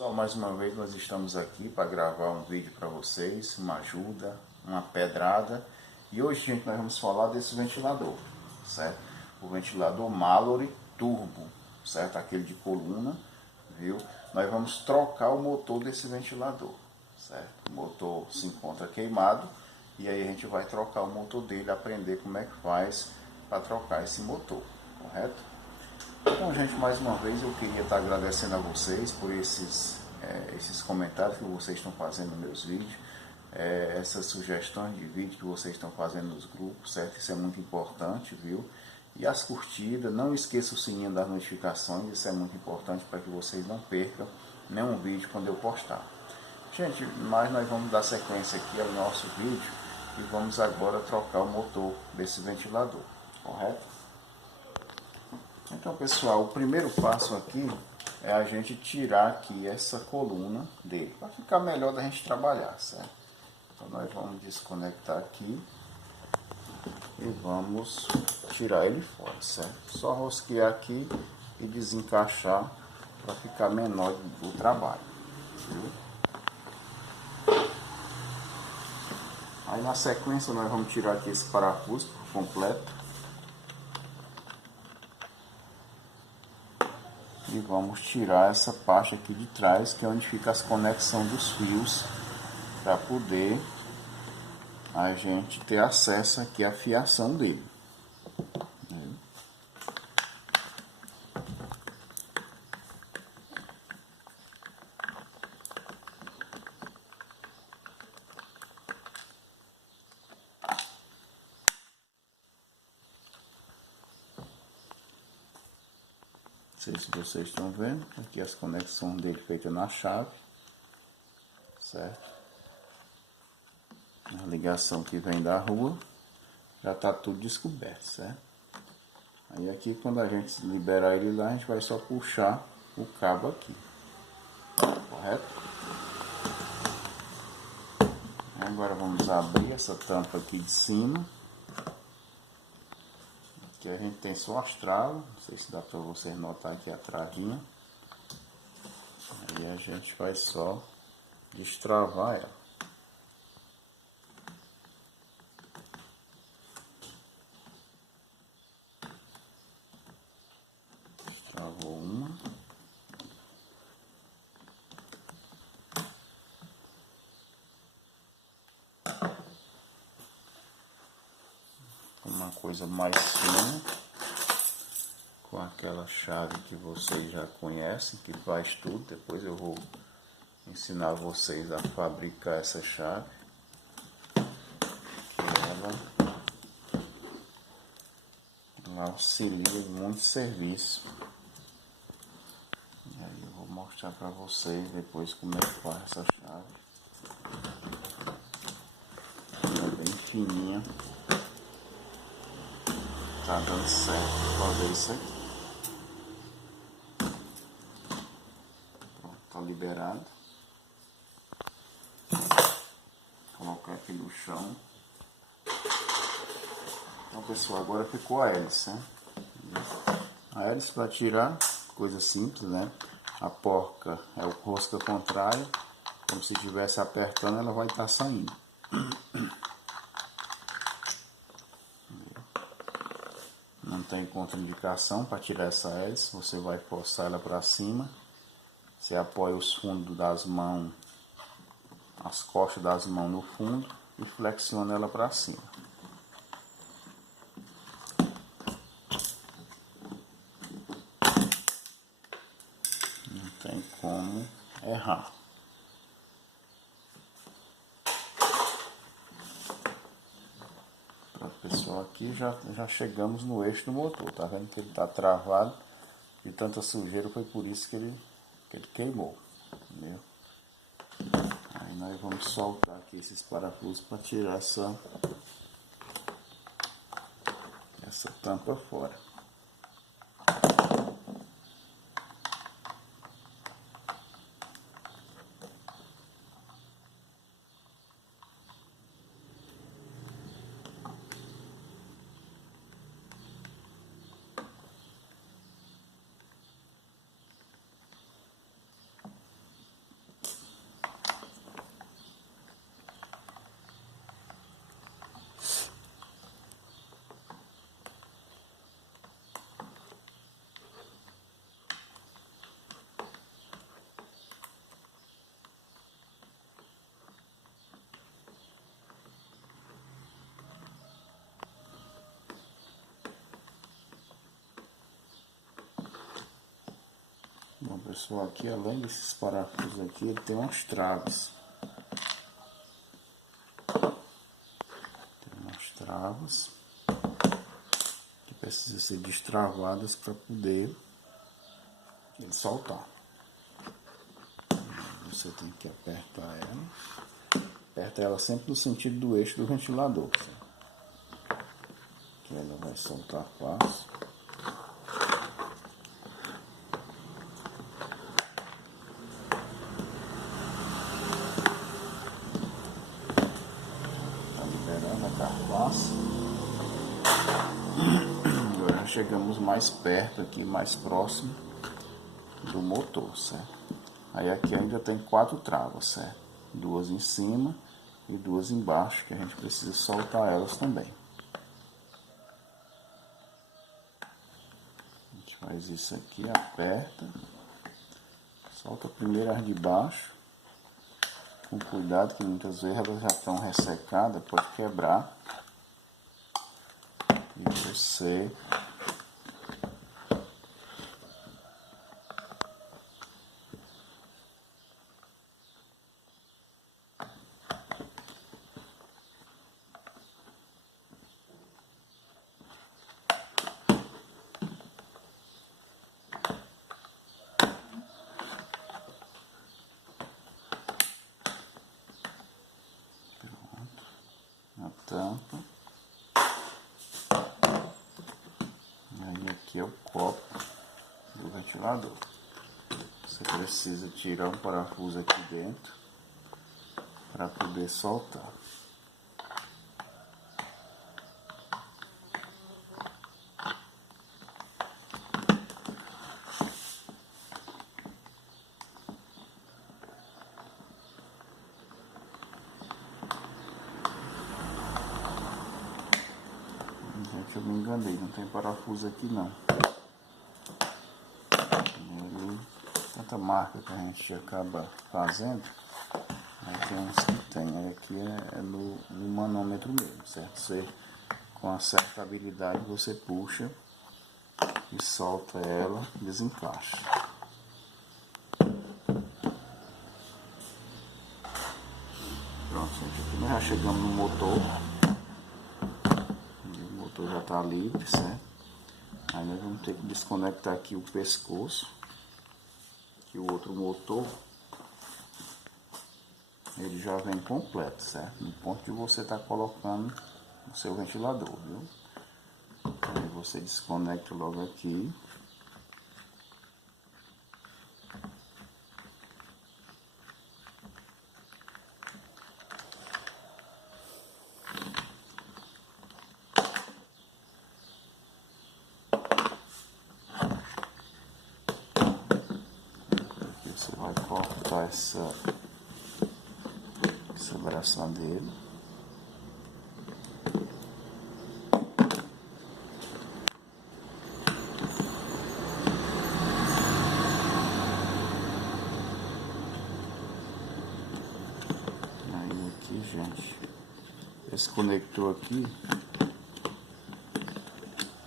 Pessoal, mais uma vez nós estamos aqui para gravar um vídeo para vocês, uma ajuda, uma pedrada. E hoje, gente, nós vamos falar desse ventilador, certo? O ventilador Mallory Turbo, certo? Aquele de coluna, viu? Nós vamos trocar o motor desse ventilador, certo? O motor se encontra queimado e aí a gente vai trocar o motor dele, aprender como é que faz para trocar esse motor, correto? Então, gente, mais uma vez eu queria estar agradecendo a vocês por esses comentários que vocês estão fazendo nos meus vídeos, essas sugestões de vídeo que vocês estão fazendo nos grupos, certo? Isso é muito importante, viu? E as curtidas, não esqueça o sininho das notificações, isso é muito importante para que vocês não percam nenhum vídeo quando eu postar. Gente, mas nós vamos dar sequência aqui ao nosso vídeo e vamos agora trocar o motor desse ventilador, correto? Então, pessoal, o primeiro passo aqui é a gente tirar aqui essa coluna dele, para ficar melhor da gente trabalhar, certo? Então nós vamos desconectar aqui e vamos tirar ele fora, certo? Só rosquear aqui e desencaixar para ficar menor o trabalho, viu? Aí na sequência nós vamos tirar aqui esse parafuso por completo. E vamos tirar essa parte aqui de trás, que é onde fica as conexões dos fios, para poder a gente ter acesso aqui à fiação dele. Não sei se vocês estão vendo, aqui as conexões dele feitas na chave, certo? A ligação que vem da rua, já está tudo descoberto, certo? Aí aqui quando a gente liberar ele lá, a gente vai só puxar o cabo aqui, correto? Agora vamos abrir essa tampa aqui de cima. Aqui a gente tem só as travas, não sei se dá para vocês notar aqui a travinha. Aí a gente vai só destravar ela. Destravou uma. Uma coisa mais fina, com aquela chave que vocês já conhecem, que faz tudo. Depois eu vou ensinar vocês a fabricar essa chave. Ela auxilia muito serviço. E aí eu vou mostrar para vocês depois como é que faz essa chave. Ela é bem fininha. Tá dando certo fazer isso aqui. Pronto, tá liberado. Vou colocar aqui no chão. Então, pessoal, agora ficou a hélice, né? A hélice para tirar, coisa simples, né? A porca é o rosca contrário, como se estivesse apertando, ela vai estar saindo. Não tem contraindicação para tirar essa hélice, você vai forçar ela para cima, você apoia os fundos das mãos, as costas das mãos no fundo e flexiona ela para cima. Não tem como errar. Pessoal, aqui já chegamos no eixo do motor, tá vendo que ele tá travado de tanta sujeira, foi por isso que ele queimou, entendeu? Aí nós vamos soltar aqui esses parafusos para tirar essa tampa fora. Pessoal, aqui além desses parafusos aqui, ele tem umas traves. Tem umas travas que precisam ser destravadas para poder ele soltar. Você tem que apertar ela. Aperta ela sempre no sentido do eixo do ventilador, certo? Que ela vai soltar fácil. Tá liberando a carcaça. Agora já chegamos mais perto aqui, mais próximo do motor, certo? Aí aqui ainda tem 4 travas, certo? 2 em cima e 2 embaixo, que a gente precisa soltar elas também. A gente faz isso aqui, aperta, solta primeiro as de baixo, com cuidado que muitas vezes elas já estão ressecadas, pode quebrar. E você a tampa. E aí aqui é o copo do ventilador. Você precisa tirar um parafuso aqui dentro para poder soltar. Gente, eu me enganei, não tem parafuso aqui não. Tanta marca que a gente acaba fazendo, aí tem uns que tem, aí aqui é no manômetro mesmo, certo? Você, com uma certa habilidade, você puxa e solta ela, desencaixa. Pronto, gente, aqui nós já chegamos no motor. O motor já está livre, certo? Aí nós vamos ter que desconectar aqui o pescoço. Que o outro motor ele já vem completo, certo? No ponto que você está colocando o seu ventilador, viu? Aí você desconecta logo aqui. Aqui você vai cortar essa aceleração dele. Aí aqui, gente, esse conector aqui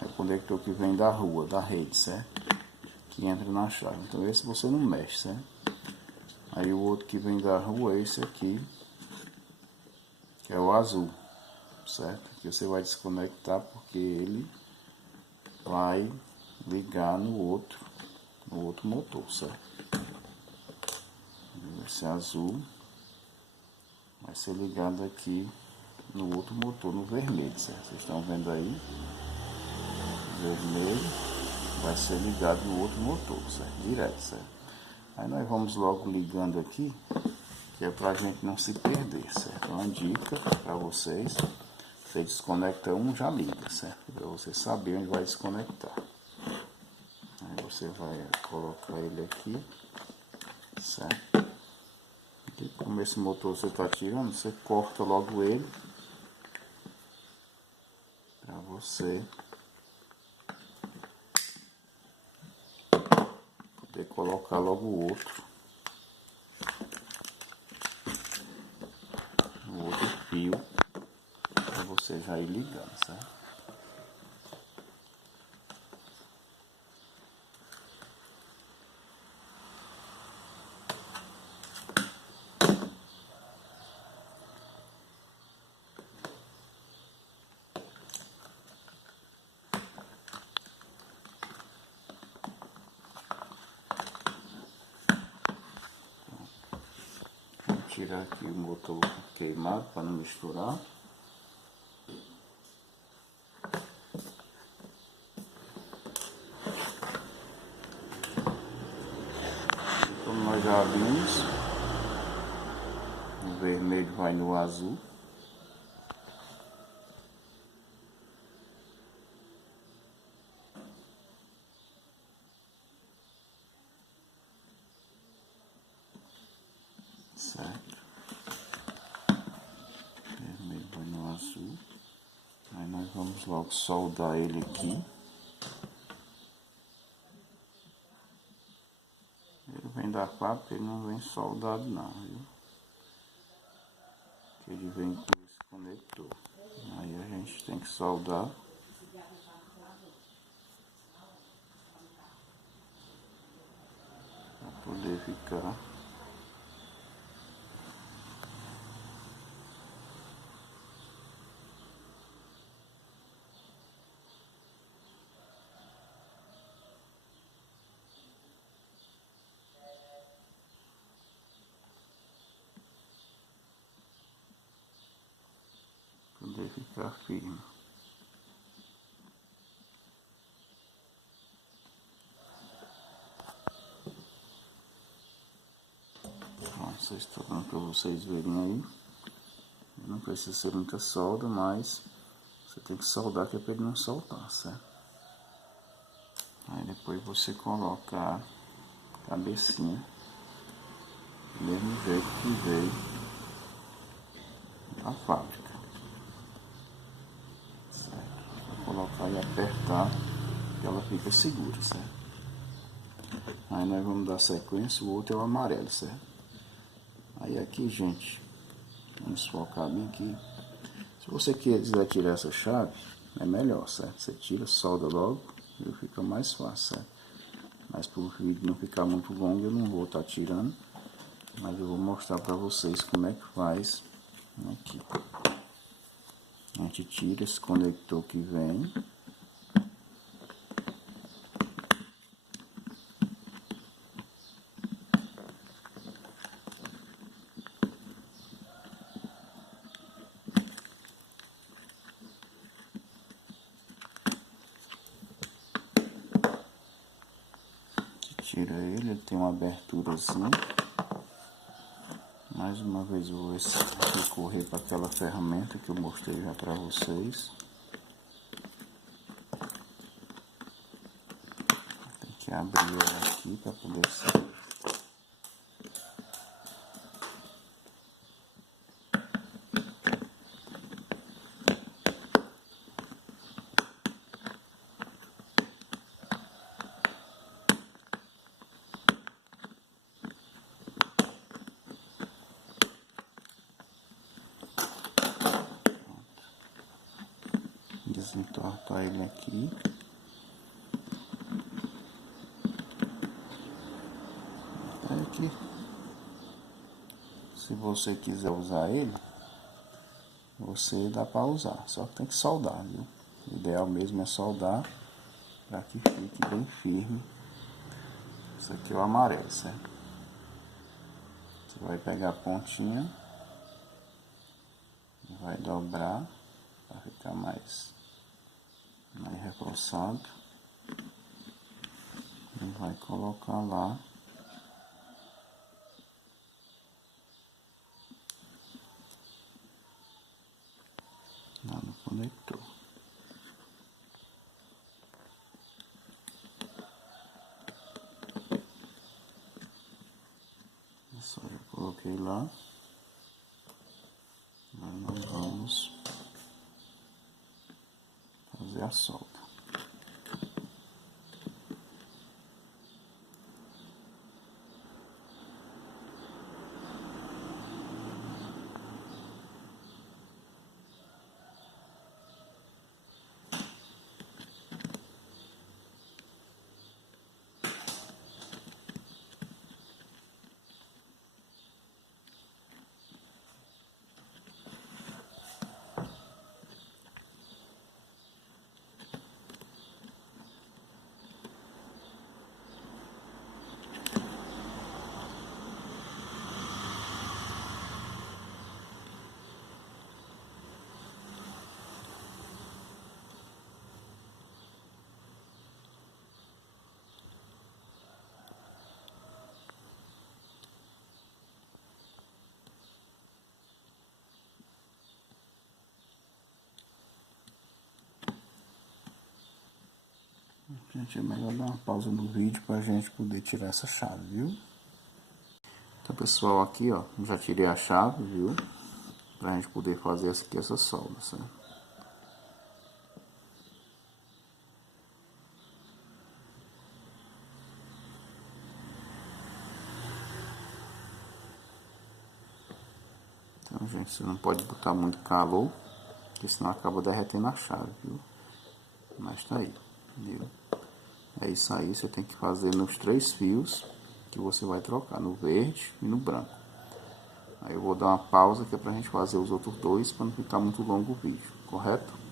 é o conector que vem da rua, da rede, certo? Que entra na chave. Então esse você não mexe, certo? Aí o outro que vem da rua é esse aqui, que é o azul, certo? Que você vai desconectar porque ele vai ligar no outro motor, certo? Esse azul vai ser ligado aqui no outro motor, no vermelho, certo? Vocês estão vendo aí? O vermelho vai ser ligado no outro motor, certo? Direto, certo? Aí nós vamos logo ligando aqui, que é pra gente não se perder, certo? Uma dica para vocês: você desconecta um, já liga, certo? Para você saber onde vai desconectar. Aí você vai colocar ele aqui, certo? E como esse motor você está tirando, você corta logo ele para você poder colocar logo o outro fio para você já ir ligando, certo? tirar aqui o motor queimado para não misturar. Como nós já vimos, o vermelho vai no azul. Certo? Vermelho vai no azul. Aí nós vamos logo soldar ele aqui. Ele vem da fábrica, ele não vem soldado não, viu? Ele vem com esse conector. Aí a gente tem que soldar. Para poder ficar. Poder ficar firme. Bom, vocês estão dando para vocês verem aí. Não precisa ser muita solda, mas você tem que soldar que é para ele não soltar, certo? Aí depois você coloca a cabecinha do mesmo jeito que veio da fábrica. Certo? Vou colocar e apertar que ela fica segura, certo? Aí nós vamos dar sequência, o outro é o amarelo, certo? Aí aqui, gente, vamos focar bem aqui. Se você quiser tirar essa chave, é melhor, certo? Você tira, solda logo e fica mais fácil, certo? Mas para o vídeo não ficar muito longo, eu não vou estar tirando. Mas eu vou mostrar para vocês como é que faz aqui. A gente tira esse conector que vem. Tira ele tem uma aberturazinha. Mais uma vez eu vou recorrer para aquela ferramenta que eu mostrei já para vocês. Tem que abrir ela aqui para poder sair. Desentortar ele aqui. Aí aqui, se você quiser usar ele, você dá para usar, só que tem que soldar, viu? O ideal mesmo é soldar para que fique bem firme. Isso aqui é o amarelo, certo? Você vai pegar a pontinha e vai dobrar para ficar mais reforçado e vai colocar lá no conector. Isso eu coloquei lá. Agora nós vamos fazer a solda. Gente, é melhor dar uma pausa no vídeo pra gente poder tirar essa chave, viu? Então, pessoal, aqui, ó, já tirei a chave, viu? Pra gente poder fazer essa solda, certo? Então, gente, você não pode botar muito calor, porque senão acaba derretendo a chave, viu? Mas tá aí, entendeu? É isso aí, você tem que fazer nos 3 fios que você vai trocar, no verde e no branco. Aí eu vou dar uma pausa que é pra gente fazer os outros dois, para não ficar muito longo o vídeo, correto?